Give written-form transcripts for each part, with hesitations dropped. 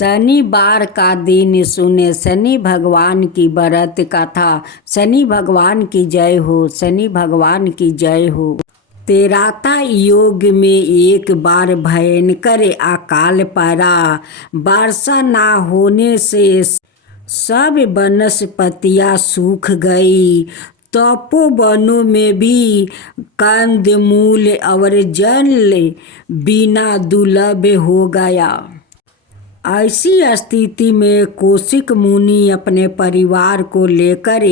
शनिवार का दिन सुने शनि भगवान की व्रत कथा। शनि भगवान की जय हो, शनि भगवान की जय हो। तेराता योग में एक बार भयंकर अकाल पड़ा। वर्षा ना होने से सब वनस्पतियां सूख गई। तपोवनों में भी कंदमूल और जल बिना दुर्लभ हो गया। ऐसी स्थिति में कौशिक मुनि अपने परिवार को लेकर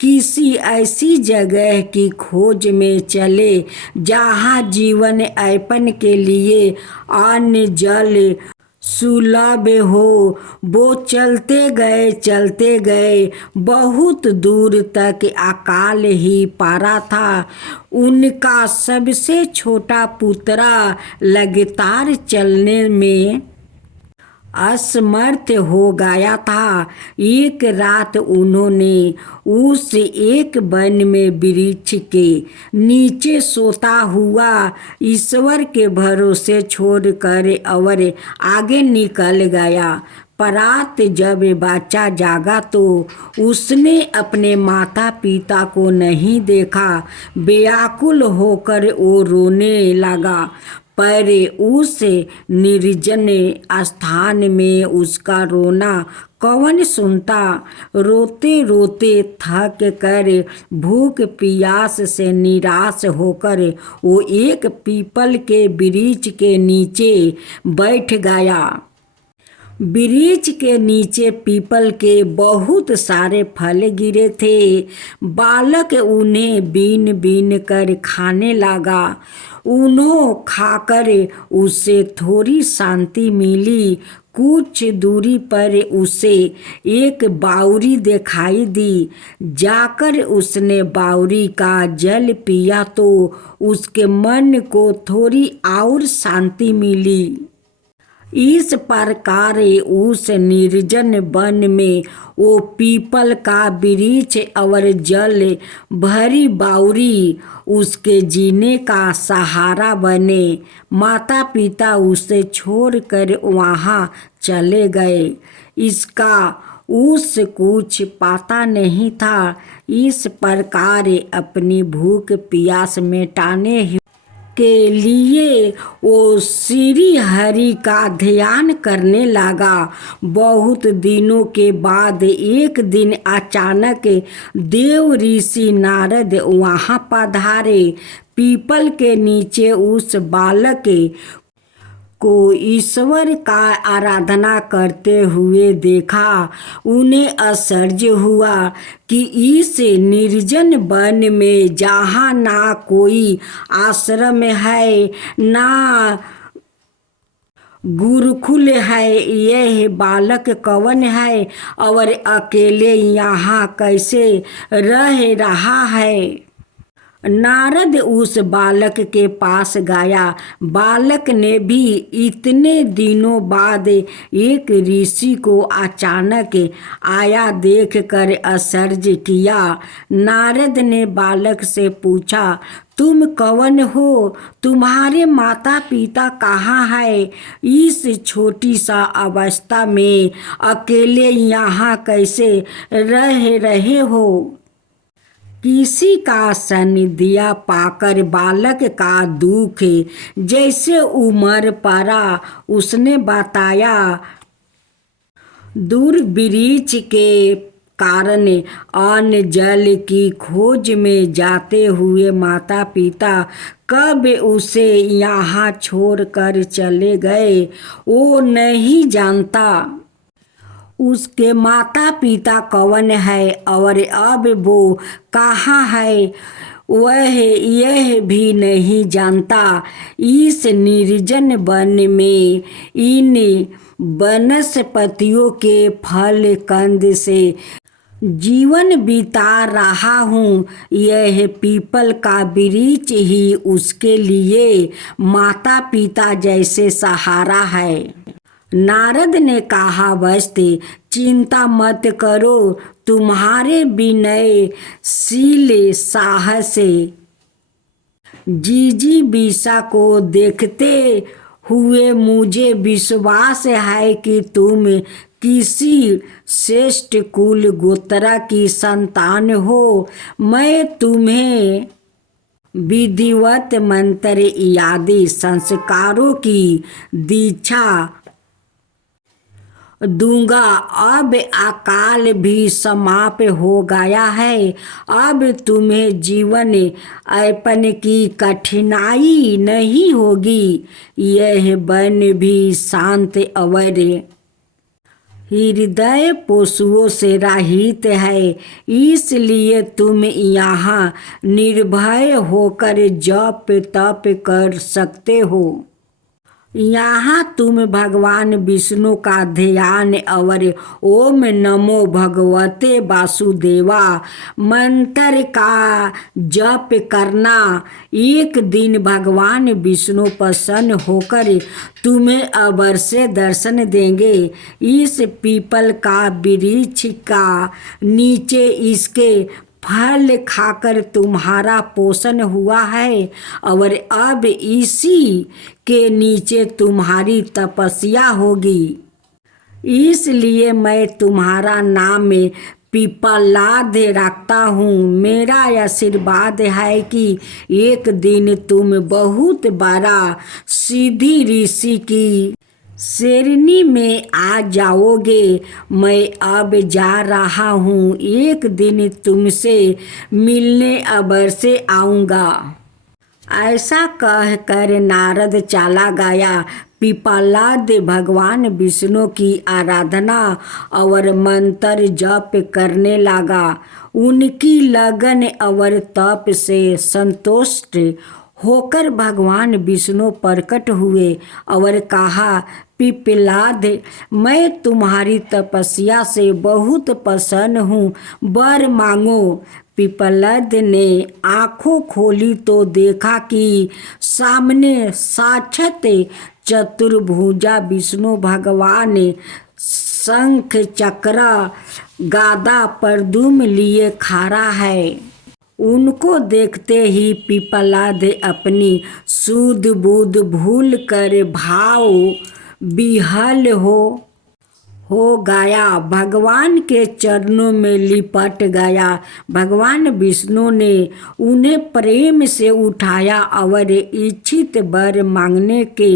किसी ऐसी जगह की खोज में चले जहाँ जीवन यापन के लिए अन्न जल सुलभ हो। वो चलते गए बहुत दूर तक अकाल ही पारा था। उनका सबसे छोटा पुत्रा लगातार चलने में असमर्थ हो गया था। एक रात उन्होंने उस एक वन में वृक्ष के नीचे सोता हुआ ईश्वर के भरोसे छोड़कर और आगे निकल गया। प्रात जब बच्चा जागा तो उसने अपने माता पिता को नहीं देखा। व्याकुल होकर वो रोने लगा, पर उस निर्जन स्थान में उसका रोना कौन सुनता। रोते रोते थक कर भूख प्यास से निराश होकर वो एक पीपल के वृक्ष के नीचे बैठ गया। वृक्ष के नीचे पीपल के बहुत सारे फल गिरे थे। बालक उन्हें बीन बीन कर खाने लगा। उन्हों खाकर उसे थोड़ी शांति मिली। कुछ दूरी पर उसे एक बावरी दिखाई दी। जाकर उसने बावरी का जल पिया तो उसके मन को थोड़ी और शांति मिली। इस प्रकार उस निर्जन वन में वो पीपल का वृक्ष और जल भरी बावरी उसके जीने का सहारा बने। माता पिता उसे छोड़कर वहाँ चले गए। इसका उस कुछ पता नहीं था। इस प्रकार अपनी भूख प्यास मिटाने के लिए वो श्री हरि का ध्यान करने लगा। बहुत दिनों के बाद एक दिन अचानक देव ऋषि नारद वहाँ पधारे। पीपल के नीचे उस बालक को ईश्वर का आराधना करते हुए देखा। उन्हें आश्चर्य हुआ कि इस निर्जन वन में जहाँ ना कोई आश्रम है ना गुरुकुल है, यह बालक कौन है और अकेले यहाँ कैसे रह रहा है। नारद उस बालक के पास गया। बालक ने भी इतने दिनों बाद एक ऋषि को अचानक आया देखकर आश्चर्य किया। नारद ने बालक से पूछा, तुम कौन हो? तुम्हारे माता पिता कहाँ है? इस छोटी सा अवस्था में अकेले यहाँ कैसे रह रहे हो? किसी का सानिध्य पाकर बालक का दुख जैसे उमड़ पड़ा। उसने बताया, दूर वृक्ष के कारण अन्न जल की खोज में जाते हुए माता पिता कब उसे यहाँ छोड़कर चले गए वो नहीं जानता। उसके माता पिता कौन है और अब वो कहाँ है वह यह भी नहीं जानता। इस निर्जन वन में इन वनस्पतियों के फल कंद से जीवन बिता रहा हूँ। यह पीपल का वृक्ष ही उसके लिए माता पिता जैसे सहारा है। नारद ने कहा, वस्ते चिंता मत करो। तुम्हारे विनय शील साहस जिजीविषा को देखते हुए मुझे विश्वास है कि तुम किसी श्रेष्ठ कुल गोत्र की संतान हो। मैं तुम्हें विधिवत मंत्र आदि संस्कारों की दीक्षा दूंगा। अब अकाल भी समाप्त हो गया है। अब तुम्हें जीवन यापन की कठिनाई नहीं होगी। यह वन भी शांत और हृदय पशुओं से रहित है, इसलिए तुम यहाँ निर्भय होकर जप तप कर सकते हो। यहाँ तुम भगवान विष्णु का ध्यान और ओम नमो भगवते वासुदेवा मंत्र का जप करना। एक दिन भगवान विष्णु प्रसन्न होकर तुम्हें अवश्य दर्शन देंगे। इस पीपल का वृक्ष का नीचे इसके फल खाकर तुम्हारा पोषण हुआ है और अब इसी के नीचे तुम्हारी तपस्या होगी। इसलिए मैं तुम्हारा नाम पिपलाद रखता हूँ। मेरा आशीर्वाद है कि एक दिन तुम बहुत बड़ा सिद्धि ऋषि की श्रेणी में आ जाओगे। मैं अब जा रहा हूँ, एक दिन तुमसे मिलने अवश्य आऊँगा। ऐसा कहकर नारद चला गया। पिपलाद भगवान विष्णु की आराधना और मंत्र जप करने लगा। उनकी लगन और तप से संतुष्ट होकर भगवान विष्णु प्रकट हुए और कहा, पिपलाद, मैं तुम्हारी तपस्या से बहुत प्रसन्न हूँ, वर मांगो। पिपलाद ने आंखों खोली तो देखा कि सामने साक्षात चतुर्भुजा विष्णु भगवान शंख चक्र गदा प्रद्युम्न लिए खड़ा है। उनको देखते ही पिपलाद अपनी सूध बूध भूल कर भाव विह्वल हो गया, भगवान के चरणों में लिपट गया। भगवान विष्णु ने उन्हें प्रेम से उठाया और इच्छित वर मांगने के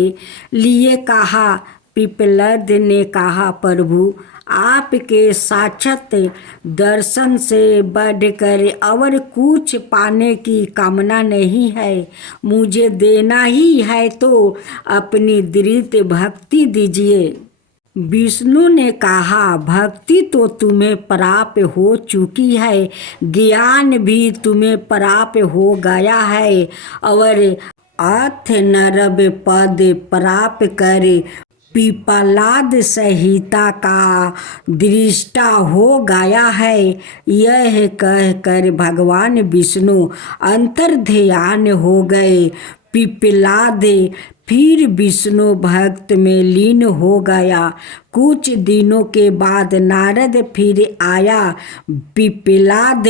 लिए कहा। पिपलाद ने कहा, प्रभु, आपके साक्षात दर्शन से बढ़कर और कुछ पाने की कामना नहीं है। मुझे देना ही है तो अपनी दृढ़ भक्ति दीजिए। विष्णु ने कहा, भक्ति तो तुम्हें प्राप्त हो चुकी है, ज्ञान भी तुम्हें प्राप्त हो गया है और अर्थ नरव पद प्राप्त कर पिपलाद संहिता का दृष्टा हो गया है। यह कहकर भगवान विष्णु अंतर्ध्यान हो गए। पिपलाद फिर विष्णु भक्त में लीन हो गया। कुछ दिनों के बाद नारद फिर आया। पिपलाद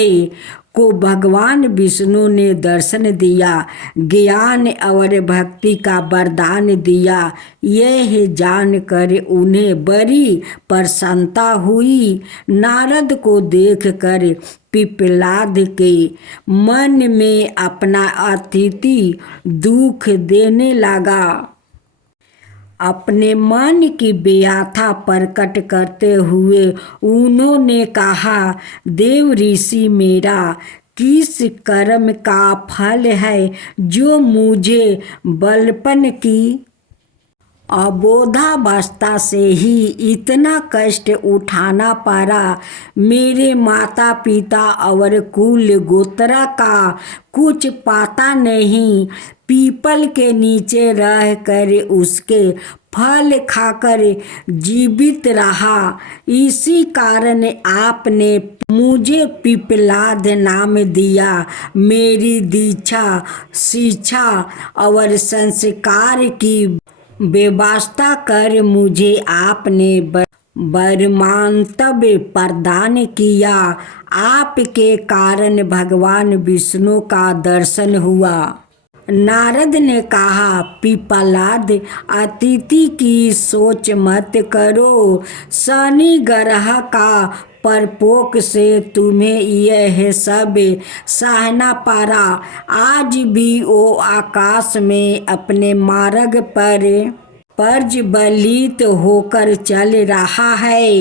को भगवान विष्णु ने दर्शन दिया, ज्ञान और भक्ति का वरदान दिया। यह जानकर उन्हें बड़ी प्रसन्नता हुई। नारद को देखकर पिपलाद के मन में अपना अतिथि दुख देने लगा। अपने मन की व्यथा प्रकट करते हुए उन्होंने कहा, देव ऋषि, मेरा किस कर्म का फल है जो मुझे बलपन की अबोधावस्था से ही इतना कष्ट उठाना पड़ा। मेरे माता पिता और कुल गोत्र का कुछ पता नहीं। पीपल के नीचे रहकर उसके फल खाकर जीवित रहा। इसी कारण आपने मुझे पिपलाद नाम दिया। मेरी दीक्षा, शिक्षा और संस्कार की व्यवस्था कर मुझे आपने वरमानतव्य प्रदान किया। आपके कारण भगवान विष्णु का दर्शन हुआ। नारद ने कहा, पिपलाद, अतिथि की सोच मत करो। शनि ग्रह का परपोक से तुम्हें यह सब सहना पड़ा। आज भी वो आकाश में अपने मार्ग पर प्रज्वलित होकर चल रहा है।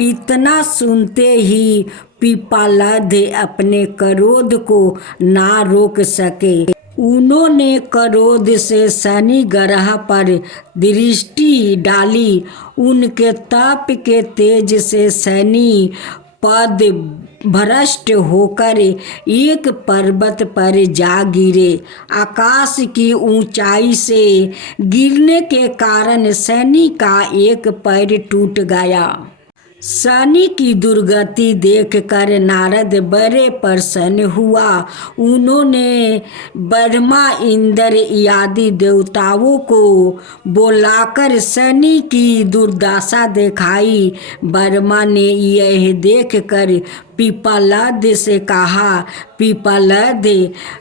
इतना सुनते ही पिपलाद अपने क्रोध को ना रोक सके। उन्होंने क्रोध से शनि ग्रह पर दृष्टि डाली। उनके तप के तेज से शनि पद भ्रष्ट होकर एक पर्वत पर जा गिरे। आकाश की ऊंचाई से गिरने के कारण शनि का एक पैर टूट गया। शनि की दुर्गति देखकर नारद बड़े प्रसन्न हुआ। उन्होंने ब्रह्मा, इंद्र आदि देवताओं को बुलाकर शनि की दुर्दशा दिखाई। ब्रह्मा ने यह देखकर पिपलाद से कहा, पिपलाद,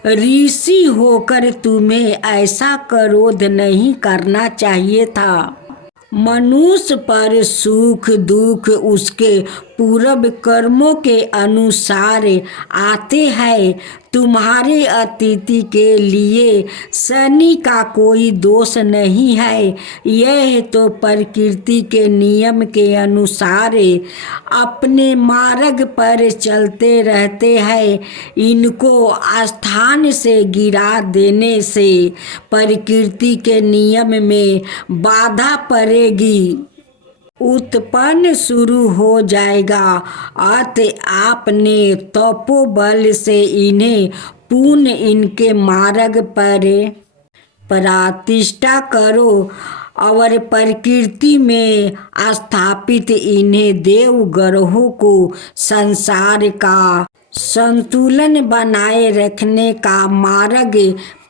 ऋषि होकर तुम्हें ऐसा क्रोध नहीं करना चाहिए था। मनुष्य पर सुख दुख उसके पूर्व कर्मों के अनुसार आते हैं। तुम्हारे अतिथि के लिए शनि का कोई दोष नहीं है। यह तो प्रकृति के नियम के अनुसार अपने मार्ग पर चलते रहते हैं। इनको स्थान से गिरा देने से प्रकृति के नियम में बाधा पड़ेगी, उत्पन्न शुरू हो जाएगा। अतः आपने तपोबल से इन्हें पुनः इनके मार्ग पर प्रतिष्ठा करो और प्रकृति में स्थापित इन्हें देव ग्रहों को संसार का संतुलन बनाए रखने का मार्ग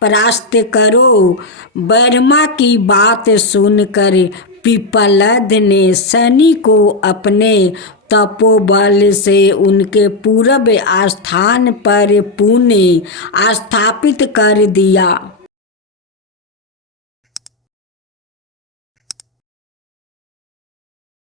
प्रशस्त करो। ब्रह्मा की बात सुनकर पिपलाद ने शनि को अपने तपोबल से उनके पूर्व स्थान पर पुनः स्थापित कर दिया।